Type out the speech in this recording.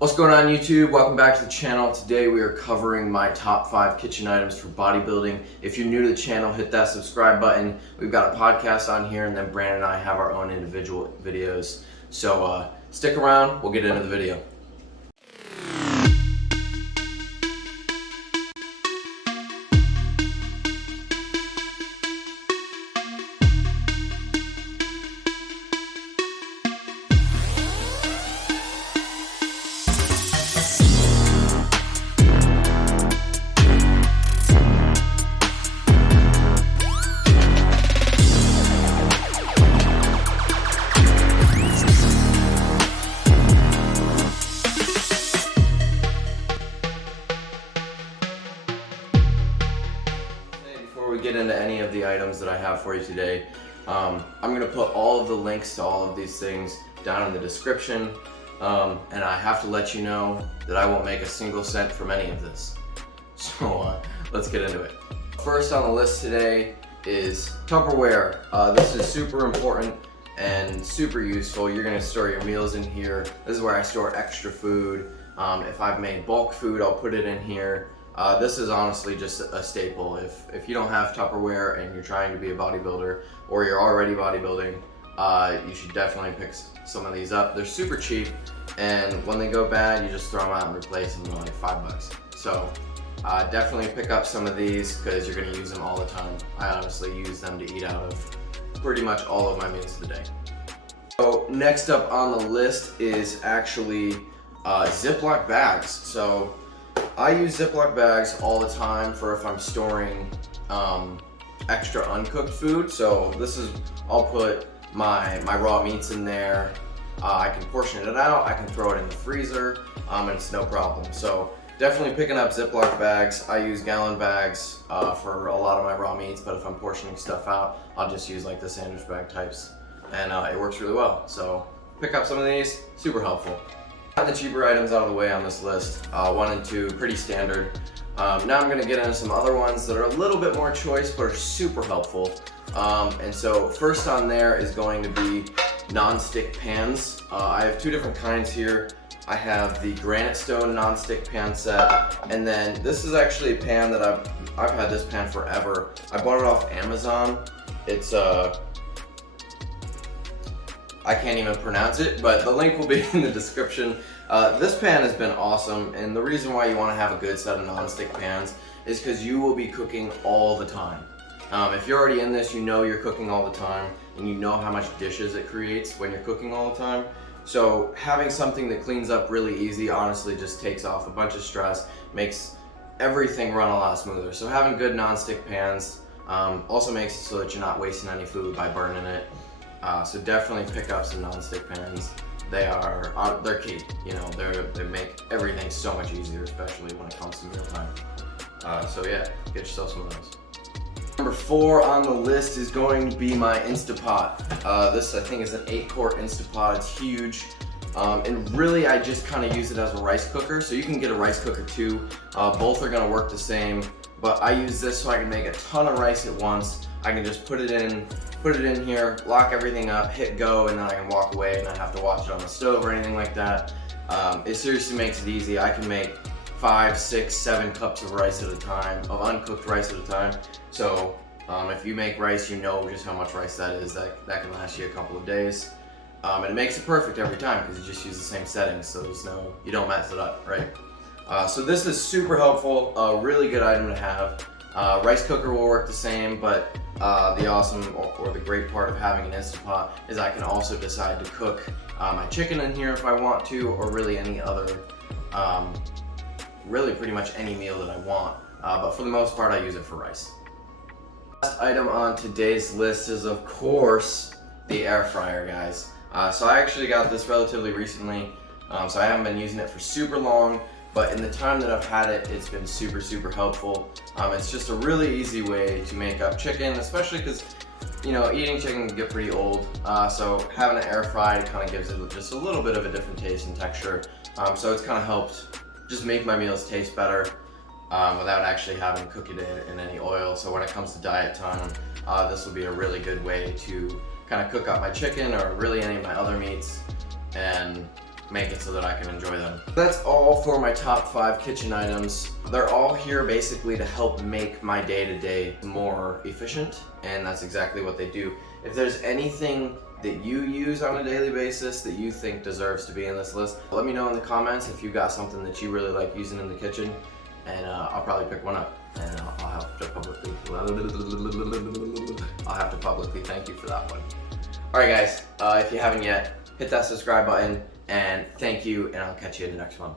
What's going on YouTube? Welcome back to the channel. Today we are covering my top 5 kitchen items for bodybuilding. If you're new to the channel, hit that subscribe button. We've got a podcast on here, and then Brandon and I have our own individual videos. So stick around, we'll get into the video. Before we get into any of the items that I have for you today, I'm going to put all of the links to all of these things down in the description, and I have to let you know that I won't make a single cent from any of this. So let's get into it. First on the list today is Tupperware. This is super important and super useful. You're going to store your meals in here. This is where I store extra food. If I've made bulk food, I'll put it in here. This is honestly just a staple. If you don't have Tupperware and you're trying to be a bodybuilder, or you're already bodybuilding, you should definitely pick some of these up. They're super cheap, and when they go bad, you just throw them out and replace them for like $5. So definitely pick up some of these because you're going to use them all the time. I honestly use them to eat out of pretty much all of my meals of the day. So next up on the list is actually Ziploc bags. So I use Ziploc bags all the time for if I'm storing extra uncooked food. So this is, I'll put my raw meats in there. I can portion it out, I can throw it in the freezer, and it's no problem. So definitely picking up Ziploc bags. I use gallon bags for a lot of my raw meats, but if I'm portioning stuff out, I'll just use like the sandwich bag types, and it works really well. So pick up some of these, super helpful. Got the cheaper items out of the way on this list, 1 and 2, pretty standard. Now I'm going to get into some other ones that are a little bit more choice, but are super helpful. And so first on there is going to be Nonstick pans. I have 2 different kinds here. I have the granite stone Nonstick pan set, and then this is actually a pan that I've had this pan forever. I bought it off Amazon. It's I can't even pronounce it, but the link will be in the description. This pan has been awesome, and the reason why you want to have a good set of non-stick pans is because you will be cooking all the time. If you're already in this, you know you're cooking all the time, and you know how much dishes it creates when you're cooking all the time. So having something that cleans up really easy honestly just takes off a bunch of stress, makes everything run a lot smoother. So having good non-stick pans also makes it so that you're not wasting any food by burning it. So definitely pick up some non-stick pans. They're key. You know, they make everything so much easier, especially when it comes to mealtime. So yeah, get yourself some of those. Number 4 on the list is going to be my Instapot. This I think is an 8-quart Instapot. It's huge. And really I just kind of use it as a rice cooker. So you can get a rice cooker too. Both are going to work the same, but I use this so I can make a ton of rice at once. I can just put it in here, lock everything up, hit go, and then I can walk away and not have to watch it on the stove or anything like that. It seriously makes it easy. I can make 5, 6, 7 cups of rice at a time, of uncooked rice at a time. So if you make rice, you know just how much rice that is. That can last you a couple of days. And it makes it perfect every time because you just use the same settings, so you don't mess it up, right? So this is super helpful, a really good item to have. Rice cooker will work the same, but the awesome or the great part of having an Instapot is I can also decide to cook my chicken in here if I want to, or really any other, really pretty much any meal that I want. But for the most part, I use it for rice. Last item on today's list is, of course, the air fryer, guys. So I actually got this relatively recently, so I haven't been using it for super long. But in the time that I've had it, it's been super, super helpful. It's just a really easy way to make up chicken, especially because, you know, eating chicken can get pretty old. So having it air fried kind of gives it just a little bit of a different taste and texture. So it's kind of helped just make my meals taste better without actually having to cook it in any oil. So when it comes to diet time, this will be a really good way to kind of cook up my chicken or really any of my other meats and make it so that I can enjoy them. That's all for my top 5 kitchen items. They're all here basically to help make my day-to-day more efficient, and that's exactly what they do. If there's anything that you use on a daily basis that you think deserves to be in this list, let me know in the comments if you got something that you really like using in the kitchen, and I'll probably pick one up, and I'll have to publicly thank you for that one. Alright guys, if you haven't yet, hit that subscribe button, and thank you, and I'll catch you in the next one.